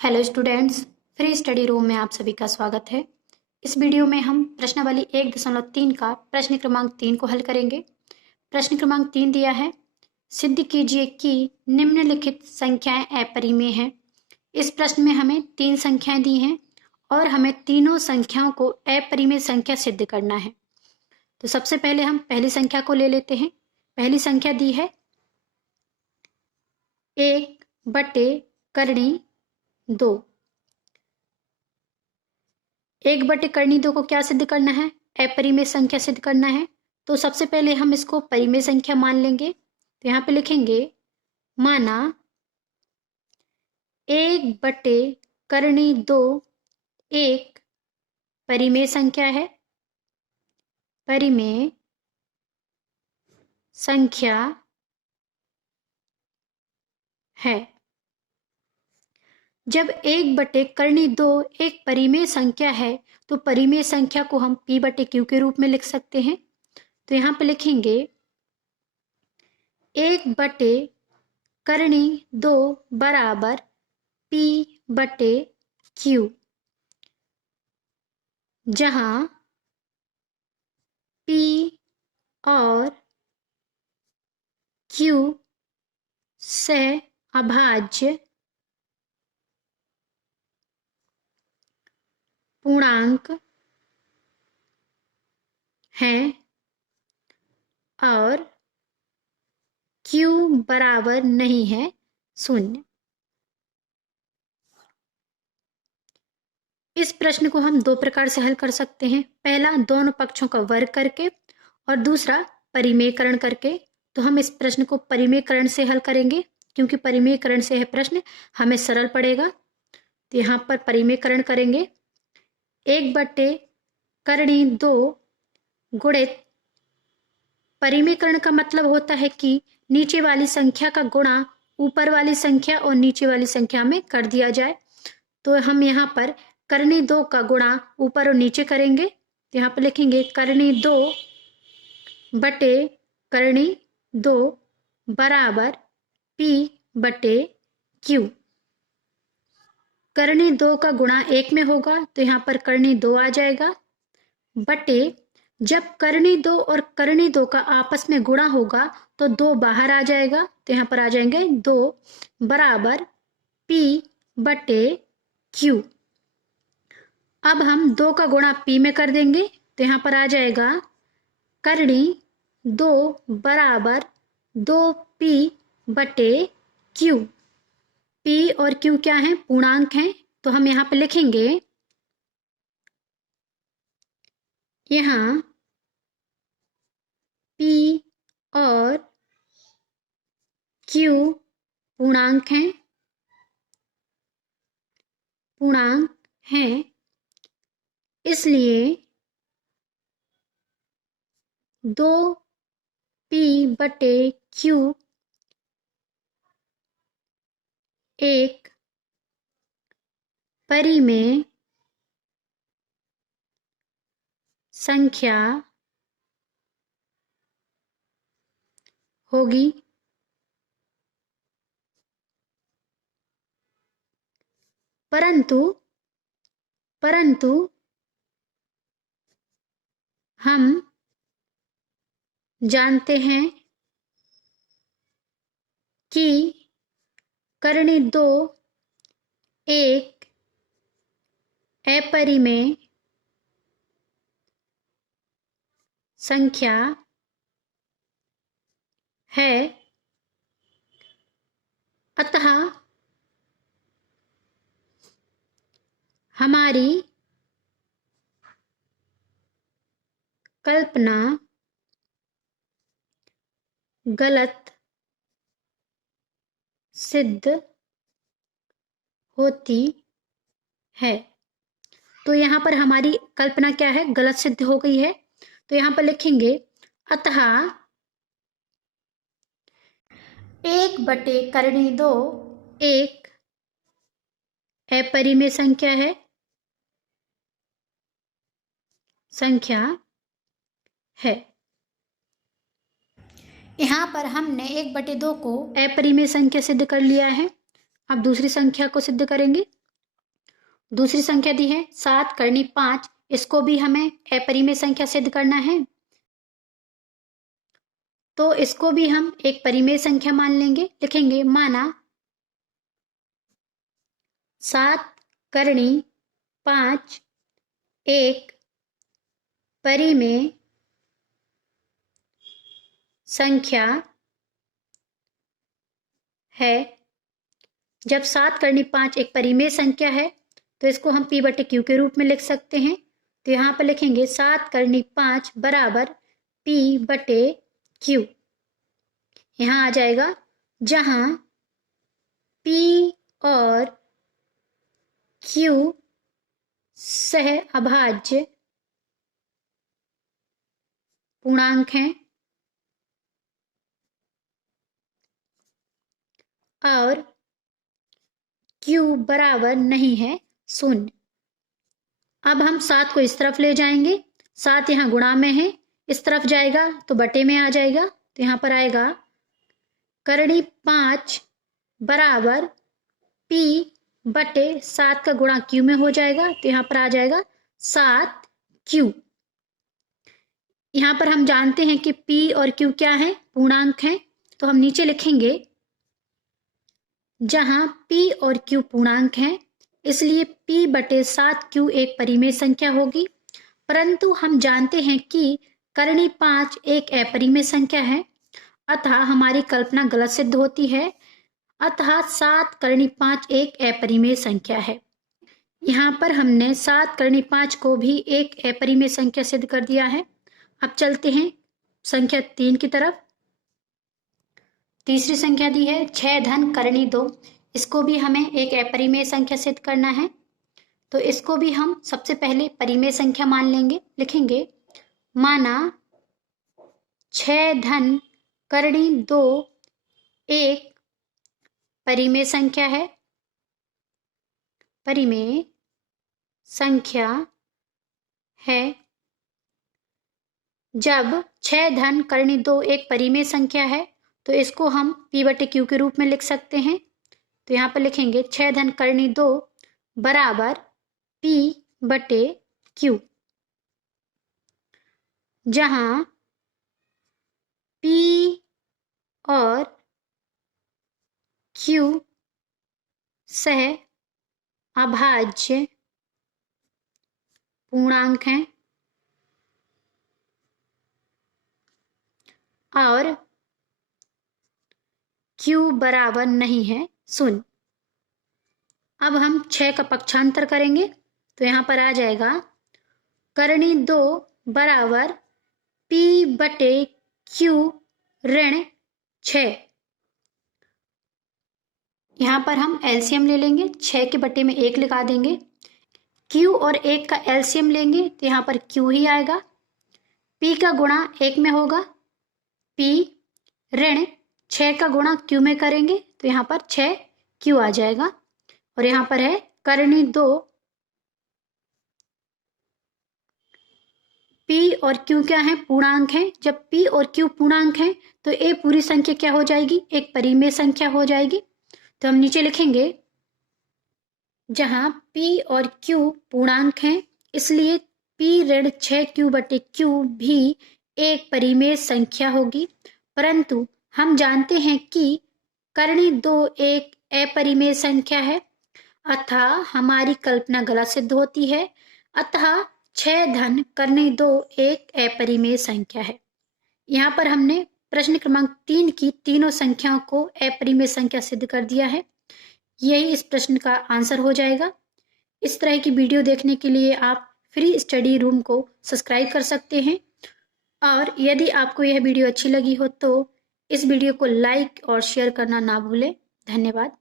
Hello students, free study room में आप सभी का स्वागत है। इस वीडियो में हम प्रश्नावली 1.3 का प्रश्न क्रमांक 3 को हल करेंगे। प्रश्न क्रमांक 3 दिया है, सिद्ध कीजिए कि निम्नलिखित संख्याएं अपरिमेय हैं। इस प्रश्न में हमें 3 संख्याएं दी हैं और हमें तीनों संख्याओं को अपरिमेय संख्या सिद्ध करना है। तो सबसे पहले हम पहली संख्या को ले लेते हैं। पहली संख्या दी है 1/2। 1/2 को क्या सिद्ध करना है? अपरिमेय संख्या सिद्ध करना है। तो सबसे पहले हम इसको परिमेय संख्या मान लेंगे। तो यहाँ पे लिखेंगे, माना 1/2 एक परिमेय संख्या है। परिमेय संख्या है। जब 1/2 एक परिमेय संख्या है तो परिमेय संख्या को हम p/q के रूप में लिख सकते हैं। तो यहाँ पे लिखेंगे 1/2 बराबर p/q, जहां p और q सहअभाज्य पूर्णांक हैं और q बराबर नहीं है 0। इस प्रश्न को हम दो प्रकार से हल कर सकते हैं। पहला, दोनों पक्षों का वर्ग करके, और दूसरा परिमेयकरण करके। तो हम इस प्रश्न को परिमेयकरण से हल करेंगे, क्योंकि परिमेयकरण से यह प्रश्न हमें सरल पड़ेगा। तो यहाँ पर परिमेयकरण करेंगे। 1/2 गुणित, परिमेयकरण का मतलब होता है कि नीचे वाली संख्या का गुणा ऊपर वाली संख्या और नीचे वाली संख्या में कर दिया जाए। तो हम यहाँ पर करनी 2 का गुणा ऊपर और नीचे करेंगे। तो यहाँ पर लिखेंगे करनी 2 बटे करनी 2 बराबर p/q। करनी 2 का गुणा 1 में होगा, तो यहाँ पर करनी 2 आ जाएगा, बटे जब करनी 2 और करनी 2 का आपस में गुणा होगा तो 2 बाहर आ जाएगा। तो यहाँ पर आ जाएंगे 2 बराबर p/q। अब हम 2 का गुणा p में कर देंगे। तो यहाँ पर आ जाएगा करनी 2 बराबर 2p/q। p और q क्या है? पूर्णांक हैं। तो हम यहाँ पे लिखेंगे, यहाँ p और q पूर्णांक हैं, इसलिए 2p/q एक परिमेय संख्या होगी। परंतु हम जानते हैं कि करनी 2 एक अपरिमेय संख्या है। अतः हमारी कल्पना गलत सिद्ध होती है। तो यहाँ पर हमारी कल्पना क्या है? गलत सिद्ध हो गई है। तो यहाँ पर लिखेंगे, अतः 1/2 एक अपरिमेय संख्या है। यहाँ पर हमने 1/2 को अपरिमेय संख्या सिद्ध कर लिया है। अब दूसरी संख्या को सिद्ध करेंगे। दूसरी संख्या दी है 7 करनी 5, इसको भी हमें अपरिमेय संख्या सिद्ध करना है, तो इसको भी हम एक परिमेय संख्या मान लेंगे। लिखेंगे माना 7 करनी 5 एक परिमेय संख्या है। जब 7 करनी 5 एक परिमेय संख्या है तो इसको हम p बटे q के रूप में लिख सकते हैं। तो यहाँ पर लिखेंगे 7 करनी 5 बराबर p बटे q। यहाँ आ जाएगा जहाँ p और q सह अभाज्य पूर्णांक हैं और q बराबर नहीं है 0। अब हम 7 को इस तरफ ले जाएंगे, 7 यहाँ गुणा में है, इस तरफ जाएगा तो बटे में आ जाएगा। तो यहाँ पर आएगा करनी 5 बराबर p बटे 7 का गुणा q में हो जाएगा। तो यहाँ पर आ जाएगा 7q। यहाँ पर हम जानते हैं कि p और q क्या है, पूर्णांक हैं, तो हम नीचे लिखेंगे जहां p और q पूर्णांक हैं इसलिए p बटे 7q एक परिमेय संख्या होगी। परंतु हम जानते हैं कि करनी 5 एक अपरिमेय संख्या है, अतः हमारी कल्पना गलत सिद्ध होती है। अतः 7 करनी 5 एक अपरिमेय संख्या है। यहाँ पर हमने 7 करनी 5 को भी एक अपरिमेय संख्या सिद्ध कर दिया है। अब चलते हैं संख्या 3 की तरफ। तीसरी संख्या दी है 6 धन करनी 2, इसको भी हमें एक अपरिमेय संख्या सिद्ध करना है। तो इसको भी हम सबसे पहले परिमेय संख्या मान लेंगे। लिखेंगे माना 6 धन करनी 2 एक परिमेय संख्या है। परिमेय संख्या है। जब 6 धन करनी 2 एक परिमेय संख्या है तो इसको हम p बटे q के रूप में लिख सकते हैं। तो यहाँ पर लिखेंगे 6 धन करनी 2 बराबर p बटे q, जहाँ p और q सह अभाज्य पूर्णांक हैं और q बराबर नहीं है 0। अब हम 6 का पक्षांतर करेंगे तो यहाँ पर आ जाएगा करनी 2 बराबर p बटे q ऋण 6। यहाँ पर हम एलसीएम ले लेंगे, 6 के बटे में 1 लगा देंगे। q और 1 का एलसीएम लेंगे तो यहाँ पर q ही आएगा। p का गुणा 1 में होगा, p ऋण 6 का गुणा q में करेंगे तो यहाँ पर 6q आ जाएगा। और यहाँ पर है करनी 2 p और q क्या है, पूर्णांक है। जब p और q पूर्णांक है तो a पूरी संख्या क्या हो जाएगी, एक परिमेय संख्या हो जाएगी। तो हम नीचे लिखेंगे जहां p और q पूर्णांक हैं इसलिए p ऋण 6q बटे q भी एक परिमेय संख्या होगी। परंतु हम जानते हैं कि करनी 2 एक अपरिमेय संख्या है, अतः हमारी कल्पना गलत सिद्ध होती है। अतः 6 धन करनी 2 एक अपरिमेय संख्या है। यहाँ पर हमने प्रश्न क्रमांक 3 की तीनों संख्याओं को अपरिमेय संख्या सिद्ध कर दिया है। यही इस प्रश्न का आंसर हो जाएगा। इस तरह की वीडियो देखने के लिए आप फ्री स्टडी रूम को सब्सक्राइब कर सकते हैं। और यदि आपको यह वीडियो अच्छी लगी हो तो इस वीडियो को लाइक और शेयर करना ना भूलें। धन्यवाद।